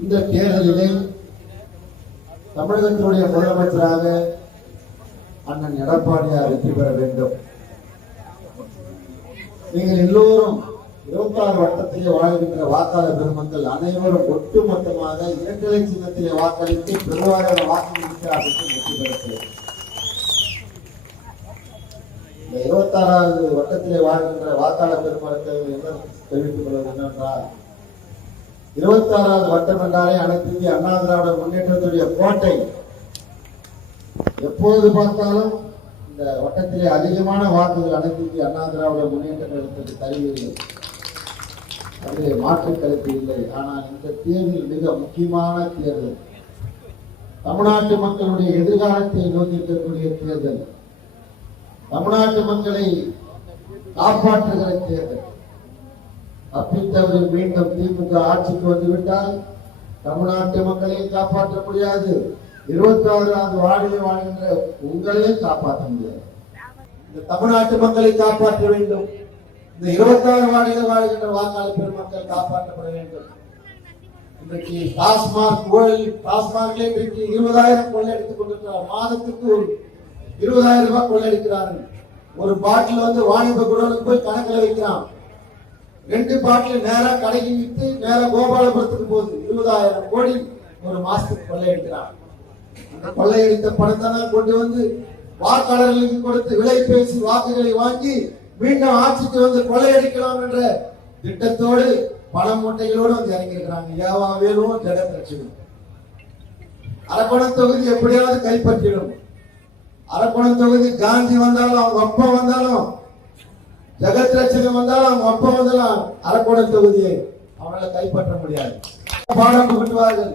இந்த தேர்தலிலே தமிழகத்தினுடைய முதலமைச்சராக அண்ணன் எடப்பாடியார் வெற்றி பெற வேண்டும். நீங்கள் எல்லோரும் 26 வட்டத்திலே வாழ்கின்ற வாக்காளர் பெருமக்கள் அனைவரும் ஒட்டுமொத்தமாக இரட்டை சின்னத்திலே வாக்களித்து பெருவாரியான வாக்குகளுக்கு அதற்கு வெற்றி பெறுகிறது. இந்த 26வது வட்டத்திலே வாழ்கின்ற வாக்காளர் பெருமக்கள் என்ன தெரிவித்துக் கொள்வது என்னவென்றால், 26வது வட்டம் என்றாலே அனைத்து இந்திய அண்ணா திராவிட முன்னேற்றத்துடைய கோட்டை. எப்போது பார்த்தாலும் இந்த வட்டத்திலே அதிகமான வாக்குகள் அனைத்து இந்திய அண்ணா திராவிட முன்னேற்ற கழகத்துக்கு தருவீர்கள், அதிலே மாற்று கருத்து இல்லை. ஆனால் இந்த தேர்தல் மிக முக்கியமான தேர்தல், தமிழ்நாட்டு மக்களுடைய எதிர்காலத்தை நோக்கி இருக்கக்கூடிய தேர்தல், தமிழ்நாட்டு மக்களை காப்பாற்றுகிற தேர்தல். தப்பித்தவர்கள் மீண்டும் திமுக ஆட்சிக்கு வந்துவிட்டால் தமிழ்நாட்டு மக்களை காப்பாற்ற முடியாது. 26வது வார்டில் வாழ்கின்ற உங்களையே காப்பாற்ற முடியாது. இந்த தமிழ்நாட்டு மக்களை காப்பாற்ற வேண்டும். இந்த 26 வார்டில் வாழ்கின்ற வாக்காளர் பெருமக்கள் காப்பாற்றப்பட வேண்டும். இன்றைக்கு டாஸ்மார்க்ல இன்றைக்கு 20,000 கொள்ளையடித்துக் கொண்டிருக்கிறார். மாதத்துக்கு 20,000 ரூபாய் கொள்ளையடிக்கிறார்கள். ஒரு பாட்டில் வந்து வாணிப குடோனுக்கு போய் கணக்கில் வைக்கிறான். 2 பாட்டில் நேரா கடைக்கு விட்டு நேரா கோபாலபுரத்துக்கு போகுது. 20,000 கோடி ஒரு மாசத்துக்கு கொள்ளையடிக்கிறான். அந்த கொள்ளையடித்த பணத்தை கொண்டு வந்து வாக்காளர்களுக்கு கொடுத்து விலை பேசி வாக்குகளை வாங்கி மீண்டும் ஆட்சிக்கு வந்து கொள்ளையடிக்கலாம் என்ற திட்டத்தோடு பண மூட்டைகளோடு வந்து இறங்கியிருக்கிறாங்க. ஏவா வேலும் ஜெகத் லட்சுமி அரக்கோணம் தொகுதி எப்படியாவது கைப்பற்றிடும். அரக்கோணம் தொகுதி காந்தி வந்தாலும் அவங்க அப்பா வந்தாலும் ஜெகத் லட்சுமி வந்தாலும் அவங்க அப்பா வந்தாலும் அரக்கோணம் தொகுதியை அவனால கைப்பற்ற முடியாது. பாடம் புகட்டுவார்கள்.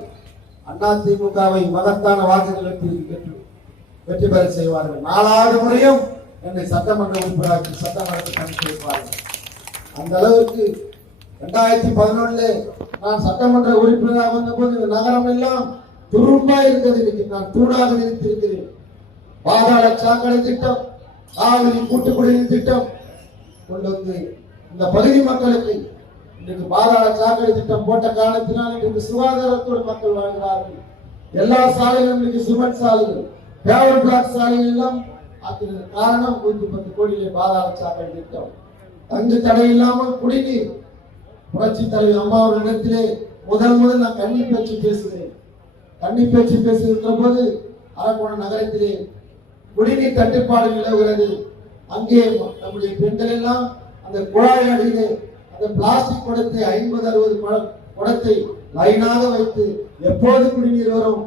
அண்ணா திமுகவை மகத்தான வாக்குகள் வெற்றி பெற செய்வார்கள். 4வது முறையும் என்னை சட்டமன்ற உறுப்பினராக சட்டமன்றத்தில் அனுப்பி வைப்பார்கள். அந்த அளவுக்கு 2011 நான் சட்டமன்ற உறுப்பினராக வந்தபோது இந்த நகரம் எல்லாம் துரும்பா இருக்கிறது. இன்னைக்கு நான் தூணாக நிறுத்தியிருக்கிறேன். பாதாள சாக்கடை திட்டம், காவிரி கூட்டு குடிநீர் திட்டம் கொண்டு வந்து இந்த பகுதி மக்களுக்கு இன்றைக்கு பாதாள சாக்கடை திட்டம் போட்ட காரணத்தினால் இன்றைக்கு சுகாதாரத்தோடு மக்கள் வாழ்கிறார்கள். எல்லா சாலைகளும் இன்னைக்கு சிமெண்ட் சாலைகள், பேவர் பிளாக் சாலைகள் எல்லாம் காரணம் 110 கோடியிலே பாதாள சாக்கடை திட்டம். தங்கு தடை இல்லாமல் குடிநீர். புரட்சி தலைவர் அம்மா இடத்திலே முதல் நான் கன்னி பேச்சு பேசுகிறேன். கன்னி பேச்சு பேசுகின்ற போது அரக்கோணம் நகரத்திலே குடிநீர் தட்டுப்பாடு நிலவுகிறது. அங்கே நம்முடைய பெண்கள் எல்லாம் அந்த குழாய் அடியிலே அந்த பிளாஸ்டிக் குடத்தை 50-60 குடத்தை லைனாக வைத்து எப்போது குடிநீர் வரும்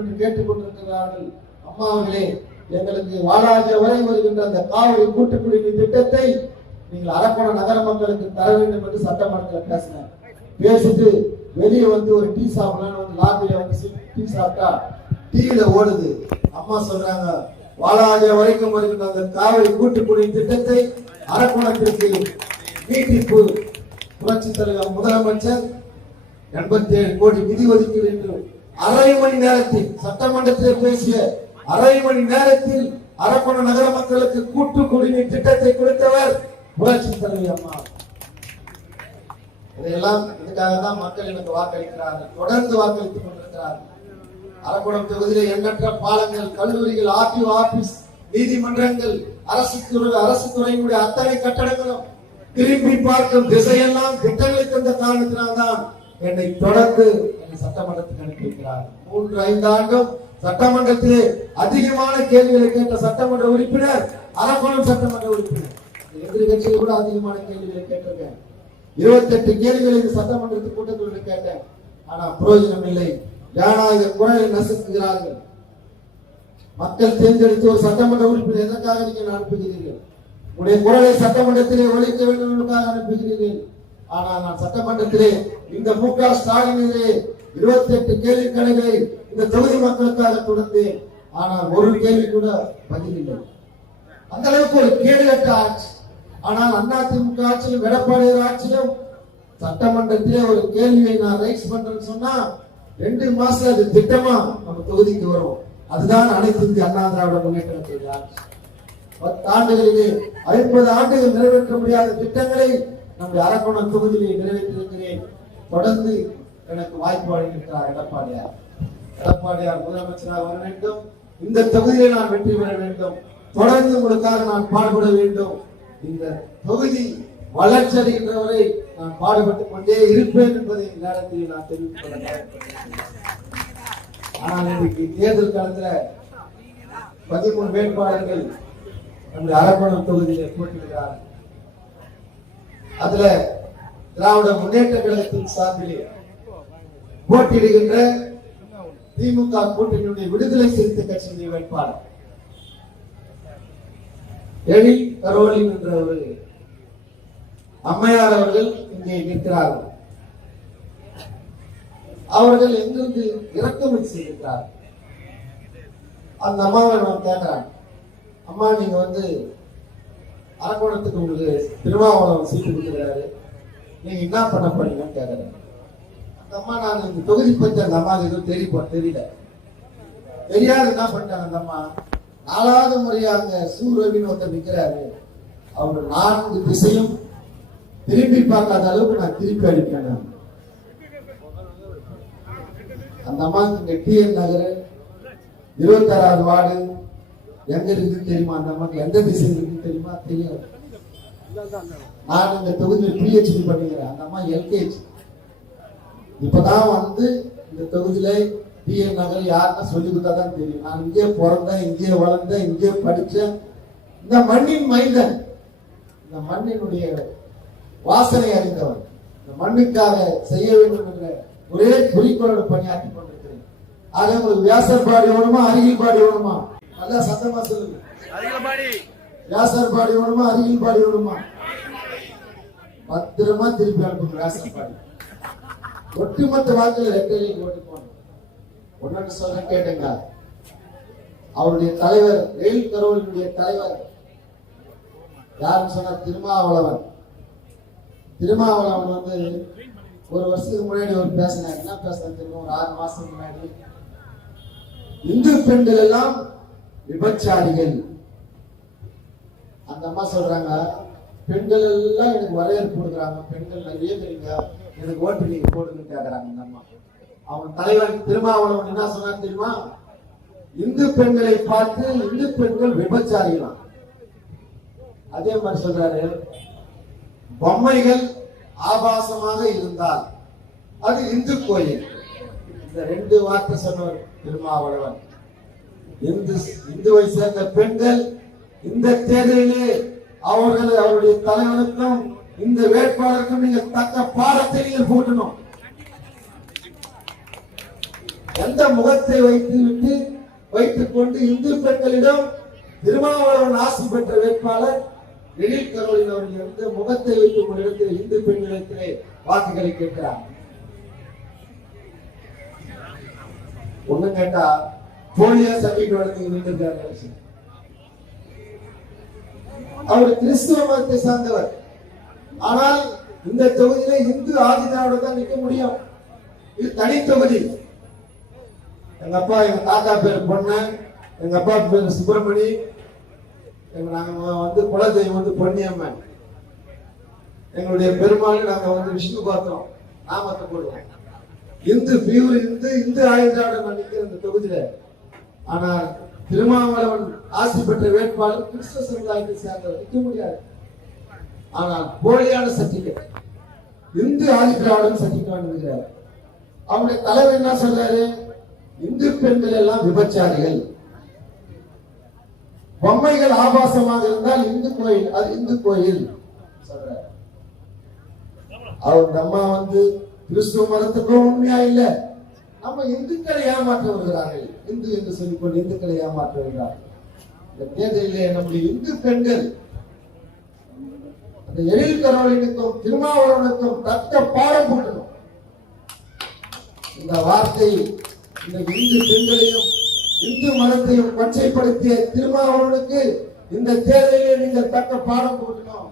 என்று கேட்டுக் கொண்டிருக்கிறார்கள். அம்மா அவர்களே, எங்களுக்கு வாலாஜ வரை வருகின்ற அந்த காவிரி கூட்டு குடிநீர் திட்டத்தை நீங்கள் அரக்கோணம் நகர மக்களுக்கு தர வேண்டும் என்று சட்டமன்றத்தில் பேசினேன். பேசிட்டு வெளியே வந்து ஒரு டீ சாப்பிடலாம் வந்து லாபியில வந்து டீ சாப்பிட்டா டீல ஓடுது. அம்மா சொல்றாங்க, வாலாஜ வரைக்கும் வருகின்ற அந்த காவிரி கூட்டு குடிநீர் திட்டத்தை அரக்கோணத்திற்கு நீட்டிப்பு. புரட்சி தலைவர் முதலமைச்சர் 87 கோடி நிதி ஒதுக்கீடு என்று அரை மணி நேரத்தில் சட்டமன்றத்தில் பேசிய அரை மணி நேரத்தில் அரக்கோணம் நகர மக்களுக்கு கூட்டு குடிநீர் திட்டத்தை கொடுத்தவர் புரட்சி தலைவி அம்மா. இதையெல்லாம் இதுக்காக தான் மக்கள் எனக்கு வாக்களிக்கிறார்கள், தொடர்ந்து வாக்களித்துக் கொண்டிருக்கிறார்கள். அரக்கோணம் தொகுதியிலே எண்ணற்ற பாலங்கள், கல்லூரிகள், ஆர்டிஓ ஆபீஸ், நீதிமன்றங்கள், அரசு துறையினுடைய அத்தனை கட்டடங்களும் திரும்பி பார்க்கும் திசையெல்லாம் திட்டங்களை தந்த காரணத்தினால்தான் என்னை தொடர்ந்து சட்டமன்றத்துக்கு அனுப்பியிருக்கிறார். 3-5 ஆண்டும் சட்டமன்றத்திலே அதிகமான கேள்விகளை கேட்ட சட்டமன்ற உறுப்பினர் அரக்கோணம் சட்டமன்ற உறுப்பினர். எதிர்கட்சியில் கூட அதிகமான கேள்விகளை கேட்டிருக்கேன். 28 கேள்விகளை இந்த சட்டமன்றத்து கூட்டத்தில் கேட்டேன். ஆனா பிரயோஜனம் இல்லை. ஜனநாயக குரலை நசுக்குகிறார்கள். மக்கள் தேர்ந்தெடுத்து ஒரு சட்டமன்ற உறுப்பினர் எதற்காக நீங்கள் அனுப்புகிறீர்கள்? உடைய குரலை சட்டமன்றத்திலே ஒழிக்க வேண்டும் என்பதற்காக அனுப்புகிறீர்கள். ஆனால் நான் சட்டமன்றத்திலே இந்த மு.க. ஸ்டாலினிலே 28 கேள்வி கணைகளை இந்த தொகுதி மக்களுக்காக தொடர்ந்தேன். ஆனால் ஒரு கேள்வி கூட பதில் இல்லை. அந்த அளவுக்கு ஒரு கேடுகட்ட ஆட்சி. ஆனால் அதிமுக ஆட்சியும் எடப்பாடியார் ஆட்சியும் சட்டமன்றத்திலே ஒரு கேள்வியை நான் ரைஸ் பண்றேன்னு சொன்னா 2 மாசம் அது திட்டமா நம்ம தொகுதிக்கு வரும். அதுதான் அனைத்து இந்திய அண்ணா திராவிட முன்னேற்றத்துடைய ஆட்சி. 10 ஆண்டுகளிலே 50 ஆண்டுகள் நிறைவேற்ற முடியாத திட்டங்களை நம்முடைய அரக்கோணம் தொகுதியிலே நிறைவேற்றியிருக்கிறேன். தொடர்ந்து எனக்கு வாய்ப்பு வழங்கியிருக்கிறார் எடப்பாடியார். எடப்பாடியார் முதலமைச்சராக வர வேண்டும். இந்த தொகுதியை நான் வெற்றி பெற வேண்டும். தொடர்ந்து உங்களுக்காக நான் பாடுபட வேண்டும். இந்த தொகுதி வளர்ச்சி அடைகின்ற வரை நான் பாடுபட்டுக் கொண்டே இருப்பேன் என்பதை நேரத்தில் நான் தெரிவித்துக் கொள்கிறேன். ஆனால் இன்றைக்கு தேர்தல் காலத்துல 13 வேட்பாளர்கள் நம்முடைய அரக்கோணம் தொகுதியில் போட்டியிடுகிறார்கள். அதுல திராவிட முன்னேற்ற கழகத்தின் சார்பிலே போட்டியிடுகின்ற திமுக கூட்டணியுடைய விடுதலை சிறுத்தை கட்சியினுடைய வேட்பாளர் எழில் கரோலின் என்ற ஒரு அம்மையார் அவர்கள் இங்கே நிற்கிறார்கள். அவர்கள் எங்கிருந்து இறக்குமதி செய்திருக்கிறார்கள். அந்த அம்மாவை நான் கேட்கிறேன், அம்மா நீங்க அரக்கோணத்துக்கு உங்களுக்கு திருமாவளவன் சீட்டு கொடுத்துருக்காரு, நீங்க என்ன பண்ண போறீங்கன்னு கேட்கிறேன். அந்த அம்மா நான் இந்த தொகுதி பற்றி அந்த அம்மா எதுவும் தெரியல தெரியாது. என்ன பண்ணிட்டாங்க அந்த அம்மா, 4வது முறையா அங்க சூரவின்னு ஒருத்தர் நிற்கிறாரு, அவர் 4 திசையும் திரும்பி பார்க்காத அளவுக்கு நான் திருப்பி அடிப்பேன். அந்த அம்மா இங்க டிஎன் நகர் 26வது வார்டு எங்க இருக்குன்னு தெரியுமா? அந்த அம்மாக்கு எந்த திசையில் இருக்குன்னு தெரியுமா? தெரியாது. நான் இந்த தொகுதியில் பிஹெச்டி பண்ணிக்கிறேன். அந்த அம்மா எல்கேஜி. இப்பதான் இந்த தொகுதியில டிஎன் நகர் யாருன்னா சொல்லி கொடுத்தாதான் தெரியும். நான் இங்கே பிறந்தேன், இங்கே வளர்ந்தேன், இங்கே படிச்சேன். இந்த மண்ணின் மைந்தன், இந்த மண்ணினுடைய வாசனை அறிந்தவன், இந்த மண்ணுக்காக செய்ய வேண்டும் என்ற ஒரே குறிக்கோளோடு பணியாற்றி கொண்டிருக்கிறேன். ஆக உங்களுக்கு வியாசர் பாடி வேணுமா, அருகில் பாடி வேணுமா? நல்லா சத்தமா சொல்லுங்க. வியாசர் பாடி வேணுமா, அருகில் பாடி வேணுமா? பத்திரமா திருப்பி அனுப்புங்க. வியாசர் பாடி ஒட்டுமொத்த வாக்குகள் ரெட்டையில் ஓட்டு போனோம். ஒன்னு சொல்ல கேட்டுங்க. அவருடைய தலைவர் எழில் கரோலினுடைய தலைவர் யாருன்னு சொன்னா திருமாவளவன். திருமாவளவன் ஒரு வருஷத்துக்கு முன்னாடி ஒரு பேசினார். என்ன பேசினார் தெரியுமா? ஒரு 6 மாசத்துக்கு முன்னாடி இந்து பெண்கள் எல்லாம் விபச்சாரிகள். அந்த அம்மா சொல்றாங்க, பெண்கள் எல்லாம் எனக்கு வரவேற்பு கொடுக்குறாங்க, பெண்கள் நிறைய தெரியுங்க, எனக்கு ஓட்டு நீங்க போடுங்க கேட்கறாங்க அந்த அம்மா. அவன் தலைவர் திருமாவளவன் என்ன சொன்னார் தெரியுமா? இந்து பெண்களை பார்த்து இந்து பெண்கள் விபச்சாரிகளாம். அதே மாதிரி சொல்றாரு, பொம்மைகள் ஆபாசமாக இருந்தால் அது இந்து கோயில். இந்த 2 வார்த்தை சொன்னவர் திருமாவளவன். இந்துவை சேர்ந்த பெண்கள் இந்த தேர்தலிலே அவருடைய தலைவனுக்கும் இந்த வேட்பாளருக்கும் நீங்க தக்க பாடத்தை நீங்கள் போட்டணும். எந்த முகத்தை வைத்துக் கொண்டு இந்து பெண்களிடம் திருமாவளவன் ஆசி பெற்ற வேட்பாளர் எழில் கரோலின் அவர்கள் முகத்தை வைத்துக் கொண்ட இடத்தில் இந்து பெண்களிடத்திலே வாக்குகளை கேட்கிறார். ஒண்ணு கேட்டா போலியா சர்டிபிகேட் வழங்கி நின்றுட்டாரு. அவர் கிறிஸ்துவ மதத்தை சார்ந்தவர். ஆனால் இந்த தொகுதியில இந்து ஆதிதாவோட தான் நிற்க முடியும். இது தனி தொகுதி. எங்க அப்பா எங்க தாத்தா பேர் பொண்ணு, எங்க அப்பா பேர் சுப்பிரமணி, நாங்க குலதெய்வம் பொன்னியம்மன், எங்களுடைய பெருமாள் நாங்க விஷ்ணு பார்த்தோம், நாமத்தை போடுவோம். இந்து பியூர் இந்து ஆயுதாவோட நான் நிற்கிற இந்த தொகுதியில. ஆனால் திருமாவளவன் ஆசி பெற்ற வேட்பாளர் கிறிஸ்தவ சமுதாயத்தை சேர்ந்தவர், நிற்க முடியாது. ஆனால் போலியான சர்டிபிகேட், இந்து ஆதிதிராவிடன் சர்டிபிகேட் வாங்கியிருக்கிறார். அவருடைய தலைவர் என்ன சொல்றாரு? இந்து பெண்கள் எல்லாம் விபச்சாரிகள், பொம்மைகள் ஆபாசமாக இருந்தால் இந்து கோயில், அது இந்து கோயில் சொல்றாரு. அவர் அம்மா கிறிஸ்துவ மதத்துக்கும் உண்மையா இல்ல, நம்ம இந்துக்களை ஏமாற்ற வருகிறார்கள். இந்து என்று சொல்லிக்கொண்டு இந்துக்களை ஏமாற்ற வருகிறார்கள். இந்த தேர்தலிலே நம்முடைய இந்து பெண்கள் அந்த எழில் கரோலினுக்கும் திருமாவளவனுக்கும் தக்க பாடம் போட்டணும். இந்த வார்த்தை இந்த இந்து பெண்களையும் இந்து மதத்தையும் கொச்சைப்படுத்திய திருமாவளவனுக்கு இந்த தேர்தலிலே நீங்கள் தக்க பாடம் போட்டணும்.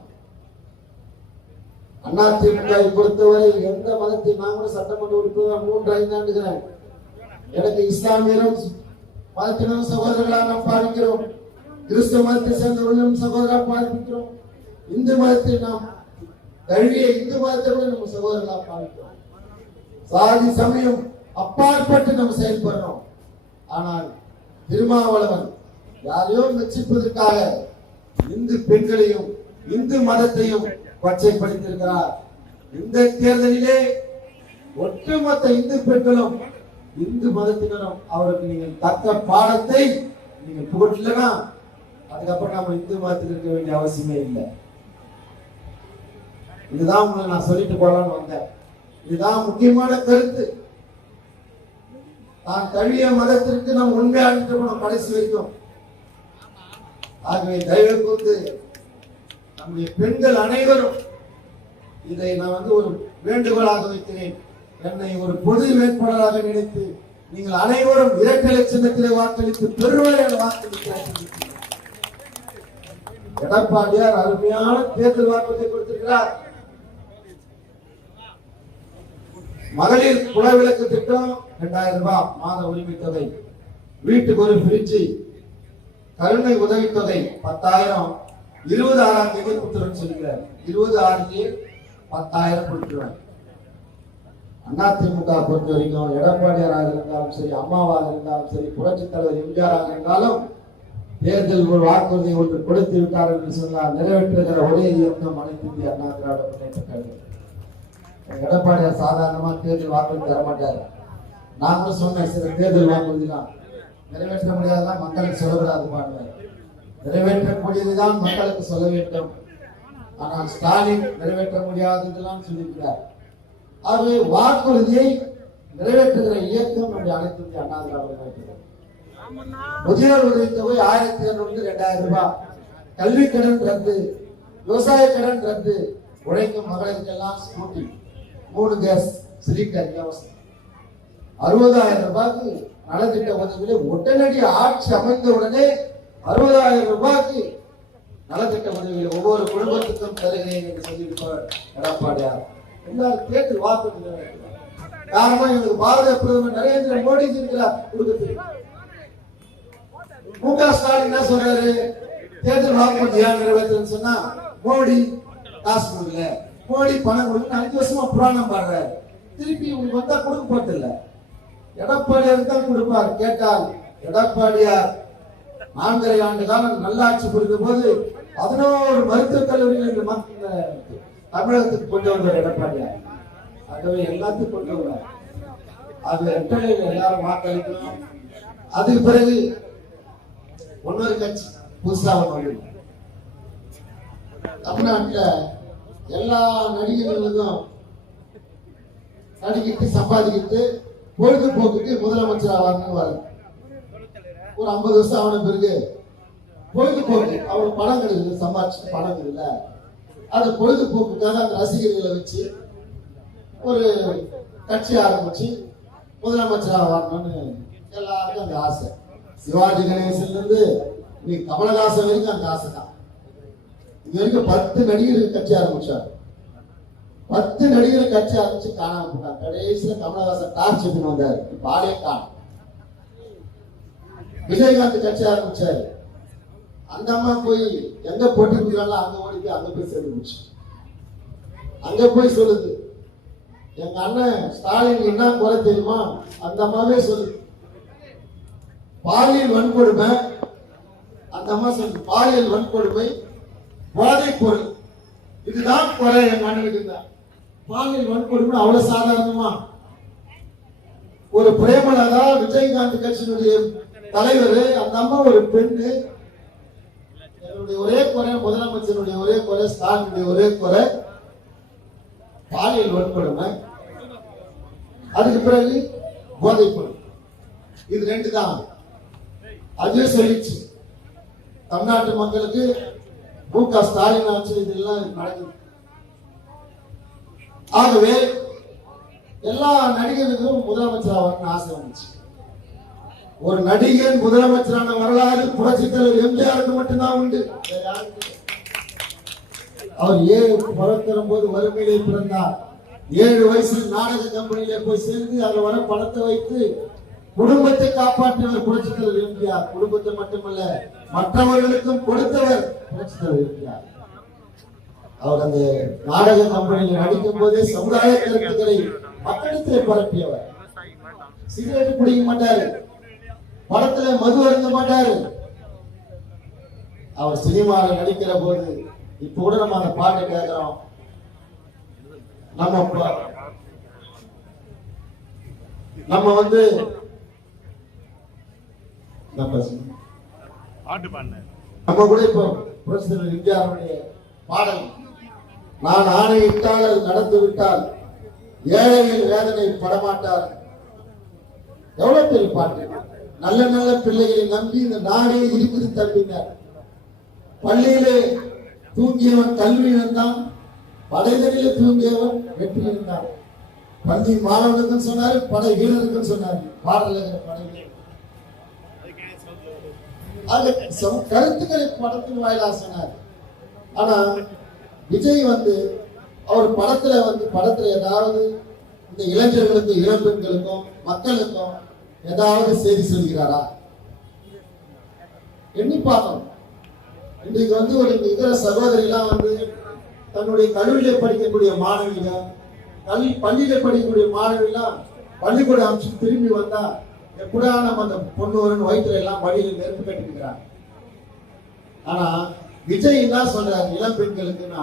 அதிமுக பொறுத்தவரை எந்த மதத்தை நாங்களும் சட்டமன்ற உறுப்பினர் 3-5 ஆண்டுகிறேன். எனக்கு இஸ்லாமியரும் மதத்தினரும் சகோதரர்களாக நாம் பாதிக்கிறோம், கிறிஸ்தவ மதத்தை சேர்ந்தவர்களும் சகோதரராக பாதிக்கிறோம், இந்து மதத்தை நாம் தழுவிய இந்து மதத்தை நம்ம சகோதரர்களாக பாதிக்கிறோம். சாதி சமயம் அப்பாற்பட்டு நம்ம செயல்படுறோம். ஆனால் திருமாவளவன் யாரையோ மெச்சிப்பதற்காக இந்து பெண்களையும் இந்து மதத்தையும் கொச்சைப்படுத்தியிருக்கிறார். இந்த தேர்தலிலே ஒட்டுமொத்த இந்து பெண்களும் இந்து மதத்தினரும் அவருக்கு நீங்கள் தக்க பாடத்தை நீங்கள் புகட்டலனா அதுக்கப்புறம் நம்ம இந்து மதத்தில் இருக்க வேண்டிய அவசியமே இல்லை. இதுதான் உங்களுக்கு நான் சொல்லிட்டு போலான்னு வந்தேன். இதுதான் முக்கியமான கருத்து. நான் தழிய மதத்திற்கு நாம் உண்மையா இருக்கணும் கடைசி வரைக்கும். ஆகவே தயவு கூர்ந்து நம்முடைய பெண்கள் அனைவரும் இதை நான் ஒரு வேண்டுகோளாக வைக்கிறேன். என்னை ஒரு பொது வேட்பாளராக நினைத்து நீங்கள் அனைவரும் இரட்டை சின்னத்திலே வாக்களித்து பெருவாரியான வாக்களித்து எடப்பாடியார் அருமையான தேர்தல் வாக்குறுதி கொடுத்திருக்கிறார். மகளிர் குலவிளக்கு திட்டம் 2000 ரூபாய் மாத உரிமை தொகை, வீட்டுக்கு ஒரு பிரிட்ஜ், கருணை உதவித்தொகை 10,000 26ஆம் தேதி கொடுத்துருன்னு சொல்லிக்கிறார். 26 10,000 கொடுத்துருவாங்க. அதிமுக பொறுத்த வரைக்கும் எடப்பாடியாராக இருந்தாலும் சரி, அம்மாவாக இருந்தாலும் சரி, புரட்சித் தலைவர் எம்ஜிஆராக இருந்தாலும் தேர்தல் ஒரு வாக்குறுதி ஒன்று கொடுத்து விட்டார் என்று சொன்னால் நிறைவேற்றுகிற ஒரே இயக்கம் அனைத்து இந்திய அண்ணா திராவிட முன்னேற்ற கழகம். எடப்பாடியார் சாதாரணமா தேர்தல் வாக்குறுதி தரமாட்டார். நாங்களும் சொன்னேன், சில தேர்தல் வாக்குறுதி தான் நிறைவேற்ற முடியாததான் மக்களுக்கு சொல்லக்கூடாது பாடுவார். நிறைவேற்றக்கூடியதுதான் மக்களுக்கு சொல்ல வேண்டும். ஆனால் ஸ்டாலின் நிறைவேற்ற முடியாததெல்லாம் சொல்லியிருக்கிறார். ஆகவே வாக்குறுதியை நிறைவேற்றுகிற இயக்கம் நம்முடைய அனைத்து இந்திய அண்ணா திராவிட முன்னேற்ற கழகம். முதியோர் உதவித்தொகை 1200 2000 ரூபாய், கல்வி கடன் ரத்து, விவசாய கடன் ரத்து, உழைக்கும் மகளிருக்கெல்லாம் ஸ்கூட்டி, 3 கேஸ் சிலிண்டர் இலவசம், 60,000 ரூபாய்க்கு நலத்திட்ட உதவிகளை உடனடி ஆட்சி அமைந்த உடனே 60,000 ரூபாய்க்கு நலத்திட்ட உதவிகளை ஒவ்வொரு குடும்பத்துக்கும் தருகிறேன் என்று சொல்லியிருப்பார் எடப்பாடியார். எல்லாரும் தேர்தல் வாக்குறுதி காரணம் எங்களுக்கு பாரத பிரதமர் நரேந்திர மோடி இருக்கிறார் கொடுக்கிறது. மு.க. ஸ்டாலின் என்ன சொல்றாரு? தேர்தல் வாக்குறுதி ஏன் நிறைவேற்றன்னு சொன்னா மோடி காசு கொடுக்கல, மோடி பணம் கொடுக்கல, 5 வருஷமா புராணம் பாடுறாரு. திருப்பி உங்களுக்கு வந்தா கொடுக்க போறது இல்ல, எடப்பாடியார் தான் கொடுப்பார். கேட்டால் எடப்பாடியார் 4.5 ஆண்டு காலம் நல்லாட்சி புரிந்த போது 11 மருத்துவக் கல்லூரிகள் தமிழகத்துக்கு கொண்டு வந்தார் எடப்பாடியார். ஆகவே எல்லாத்துக்கும் கொண்டு வந்தார். அது ரெட்டலையில் எல்லாரும் வாக்களிக்கணும். அதுக்கு பிறகு இன்னொரு கட்சி புதுசா வந்து தமிழ்நாட்டுல எல்லா நடிகர்களுக்கும் நடிக்கிட்டு சம்பாதிக்கிட்டு பொழுதுபோக்குக்கு முதலமைச்சர் ஆவார்னு வர ஒரு 50 வருஷம் ஆன பிறகு பொழுதுபோக்கு அவர் பணங்கள் இல்லை, சம்பாதிச்சு பணங்கள் இல்லை, அது பொழுதுபோக்குக்காக அந்த ரசிகர்களை வச்சு ஒரு கட்சி ஆரம்பிச்சு முதலமைச்சர் ஆவார்னு எல்லாருக்கும் அந்த ஆசை. சிவாஜி கணேசன்ல இருந்து இன்னைக்கு கமலஹாசன் வரைக்கும் அந்த ஆசை தான். இது வரைக்கும் 10 நடிகர்கள் கட்சி ஆரம்பிச்சார். 10 நடிகர்கள் கட்சி ஆரம்பிச்சு காணாம போட்டாங்க. கடைசியில கமலஹாசன் டார்ச் எடுத்துன்னு வந்தாரு, இப்ப ஆளே காணும். விஜயகாந்த் கட்சி ஆரம்பிச்சாரு. அந்த அம்மா போய் எங்க போட்டி கொடுக்குறாங்களோ அங்க ஓடி போய் அங்க போய் சேர்ந்து போச்சு. அங்க போய் சொல்லுது, எங்க அண்ணன் ஸ்டாலின் என்ன குறை தெரியுமா? அந்த அம்மாவே சொல்லுது, பாலியல் வன்கொடுமை. அந்த அம்மா சொல்லுது, பாலியல் வன்கொடுமை, போதைப் பொருள், இதுதான் குறை என் அண்ணனுக்கு தான். பாலியல் வன்கொடுமை அவ்வளவு சாதாரணமா? ஒரு பிரேமலதா விஜயகாந்த் கட்சியினுடைய தலைவர், அந்த அம்மா ஒரு பெண்ணு. என்னுடைய ஒரே குறை, முதலமைச்சருடைய ஒரே குறை, ஸ்டாலினுடைய ஒரே குறை பாலியல் வன்கொடுமை, அதுக்கு பிறகு போதைப் பொருள். இது 2 தான். அதுவே சொல்லிச்சு தமிழ்நாட்டு மக்களுக்கு. மு.க. ஸ்டாலின் ஆட்சி இதெல்லாம் நடக்குது. ஆகவே எல்லா நடிகர்களுக்கும் முதலமைச்சர் ஆவார்னு ஆசை வந்துச்சு. ஒரு நடிகன் முதலமைச்சரான வரலாறு புரட்சித் தலைவர் எம்ஜிஆருக்கு மட்டும்தான் உண்டு. அவர் 7 பிறக்கும் போது வறுமையிலே பிறந்தார். 7 வயசில் நாடக கம்பெனியிலே போய் சேர்ந்து அதில் வர பணத்தை வைத்து குடும்பத்தை காப்பாற்றியவர் புரட்சித் தலைவர் எம்ஜிஆர். குடும்பத்தை மட்டுமல்ல மற்றவர்களுக்கும் கொடுத்தவர் புரட்சித் தலைவர் எம்ஜிஆர். அவர் அந்த நாடக கம்பெனியில் நடிக்கும் போதே சமுதாய கருத்துக்களை மக்களிடத்திலே பரப்பியவர். சிகரெட் குடிக்க மாட்டாரு, படத்துல மது அருந்த மாட்டாரு. அவர் சினிமாவில் நடிக்கிற போது இப்ப கூட நம்ம அந்த பாட்டை கேட்கிறோம். நம்ம வந்து நம்ம கூட இப்போ பிரசிடென்ட் இந்தியாவுடைய பாடல், நான் ஆணையிட்டால் அது நடந்து விட்டால் ஏழைகள் வேதனை படமாட்டார். எவ்வளவு பெரிய பாட்டு. நல்ல நல்ல பிள்ளைகளை நம்பி இந்த நாடே இருக்குது தம்பினார். பள்ளியிலே தூங்கியவன் கல்வி இருந்தான், படைகளிலே தூங்கியவன் வெற்றி இருந்தான். பள்ளி மாணவனுக்கும் சொன்னாரு, படை வீரருக்கும் சொன்னாரு. பாடல கருத்துக்களை படத்தின் வாயிலா சொன்னார். ஆனா விஜய் வந்து அவர் படத்துல ஏதாவது இந்த இளைஞர்களுக்கும் இளம்பெண்களுக்கும் மக்களுக்கும் ஏதாவது செய்தி சொல்கிறாரா? எண்ணி பார்க்கணும். இன்றைக்கு வந்து ஒரு இதர சகோதரிலாம் வந்து தன்னுடைய கல்லூரியில படிக்கக்கூடிய மாணவிகள், பள்ளியில படிக்கக்கூடிய மாணவிலாம் பள்ளிக்கூட அமைச்சு திரும்பி வந்தா எப்படா நம்ம அந்த பொண்ணு வரும்னு வயிற்றுல எல்லாம் வழியில் நெருப்பு கட்டிக்கிறாங்க. ஆனா விஜய் என்ன சொல்றாரு இளம் பெண்களுக்குன்னா,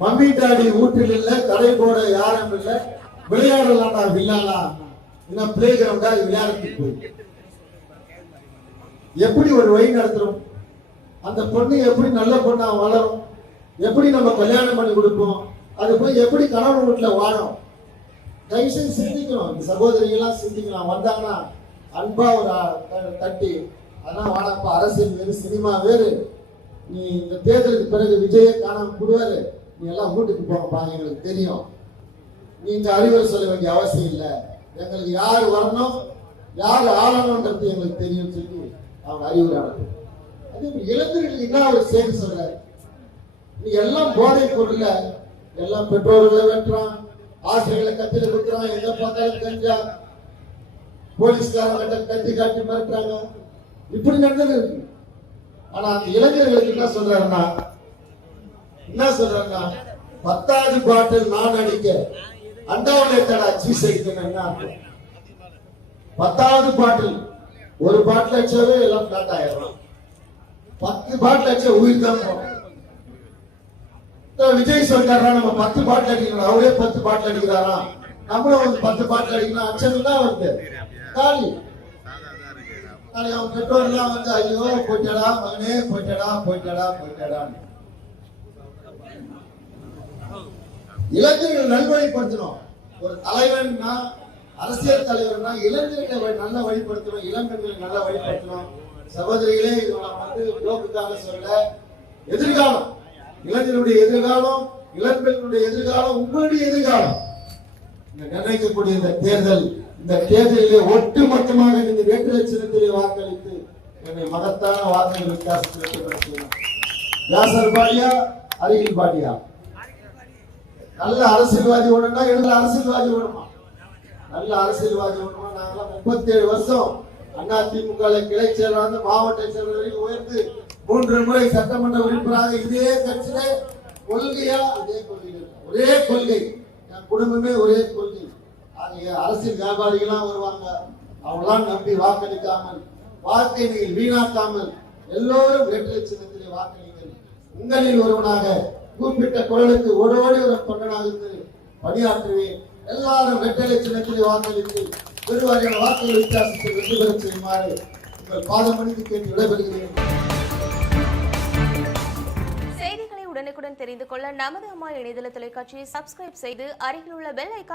மம்மி டாடி வீட்டில் இல்ல, கடை போட யாரும் இல்ல, விளையாடலாம்டா வில்லாலா, பிளே கிரவுண்டா விளையாடுறதுக்கு போய் எப்படி ஒரு வழி நடத்துறோம்? அந்த பொண்ணு எப்படி நல்ல பொண்ணா வளரும்? எப்படி நம்ம கல்யாணம் பண்ணி கொடுப்போம்? அது போய் எப்படி கணவன் வீட்டுல வாழும்? தயவுசெய்து சிந்திக்கணும். இந்த சகோதரிகள்லாம் சிந்திக்கலாம். வந்தாங்கன்னா அன்பா ஒரு தட்டி, அதான் வாடாப்பா, அரசியல் வேறு சினிமா வேறு, நீ இந்த தேர்தலுக்கு பிறகு விஜயை காணாம கூடுவாரு, நீ எல்லாம் வீட்டுக்கு போங்கப்பா, எங்களுக்கு தெரியும், நீ இந்த அறிவுரை சொல்ல வேண்டிய அவசியம் இல்லை, எங்களுக்கு யார் வரணும் யார் ஆளணும்ன்றது எங்களுக்கு தெரியும் சொல்லி அவங்க அறிவுரை அனுப்பும். அதே இளைஞர்களுக்கு என்ன ஒரு செய்தி சொல்றாரு, நீ எல்லாம் போதை பொருள்ல எல்லாம் பெற்றோர்களை வெட்டுறான், ஆசிரியர்களை கத்தில குத்துறான், எங்க பார்த்தாலும் கஞ்சா, போலீஸ்காரங்க கத்தி காட்டி மிரட்டுறாங்க, இப்படி நடந்தது. ஆனா அந்த இளைஞர்களுக்கு என்ன சொல்றாருன்னா 10வது பாட்டில் நான் அடிக்க அண்டாவிலே தடா சீஸ் அடிக்கணும்னா 10வது பாட்டில் ஒரு பாட்டில் அடிச்சாவே எல்லாம் பிளாட் ஆயிடும். 10 பாட்டில் அடிச்சா உயிர் தான் போகும். விஜய் சொல்றாரா நம்ம 10 பாட்டில் அடிக்கணும், அவரே 10 பாட்டில் அடிக்கிறாரா, நம்மளும் வந்து 10 பாட்டில் அடிக்கணும். அச்சம் தான் வருது காலி. அவன் பெற்றோர்லாம் வந்து ஐயோ போயிட்டடா மகனே, போயிட்டடா. இளைஞர்கள் நல்வழிப்படுத்தணும். ஒரு தலைவன்னா, அரசியல் தலைவர்னா இளைஞர்களை நல்ல வழிபடுத்தணும், இளைஞர்களை நல்ல வழிபடுத்தணும். சகோதரிகளே, வந்து நோக்குக்காக சொல்ல, எதிர்காலம் இளைஞருடைய எதிர்காலம், இளம்பெண்களுடைய எதிர்காலம், உங்களுடைய எதிர்காலம் நிர்ணயிக்கக்கூடிய இந்த தேர்தலிலே ஒட்டுமொத்தமாக நீங்க வேட்டு லட்சணத்திலே வாக்களித்து என்னை மகத்தான வாக்குகள் வித்தியாசத்தில் வியாசர் பாடியா அருகில் பாடியா? நல்ல அரசியல்வாதி வேணும்னா எனக்கு அரசியல்வாதி வேணுமா? நல்ல அரசியல்வாதி வேணுமா? நாங்களாம் 37 வருஷம் அதிமுக கிளை செயலாளர், மாவட்ட செயலர் வரைக்கும் உயர்ந்து 3 முறை சட்டமன்ற உறுப்பினராக இதே கட்சியில கொள்கையா ஒரே கொள்கை, என் குடும்பமே ஒரே கொள்கை. அரசியல் வியாபாரிகளாம் வருவாங்க, அவங்களாம் நம்பி வாக்களிக்காமல், வாக்கை நீங்கள் வீணாக்காமல் எல்லோரும் வேட்டு சின்னத்திலே வாக்களிங்கள். உங்களில் ஒருவனாக கூப்பிட்ட குரலுக்கு ஓடோடி ஒரு தொண்டனாக இருந்து பணியாற்றுவேன். எல்லாரும் வெட்டலை சின்னத்திலே வாக்களித்து பெருவாரியான வாக்குகள் வித்தியாசத்தை வெற்றி பெற செய்யுமாறு உங்கள் பாதமணிக்கு கேட்டு விடைபெறுகிறேன். செய்திகளை உடனுக்குடன் தெரிந்து கொள்ள நமது அம்மா இணையதள தொலைக்காட்சியை சப்ஸ்கிரைப் செய்து அருகில் உள்ள பெல் ஐகான்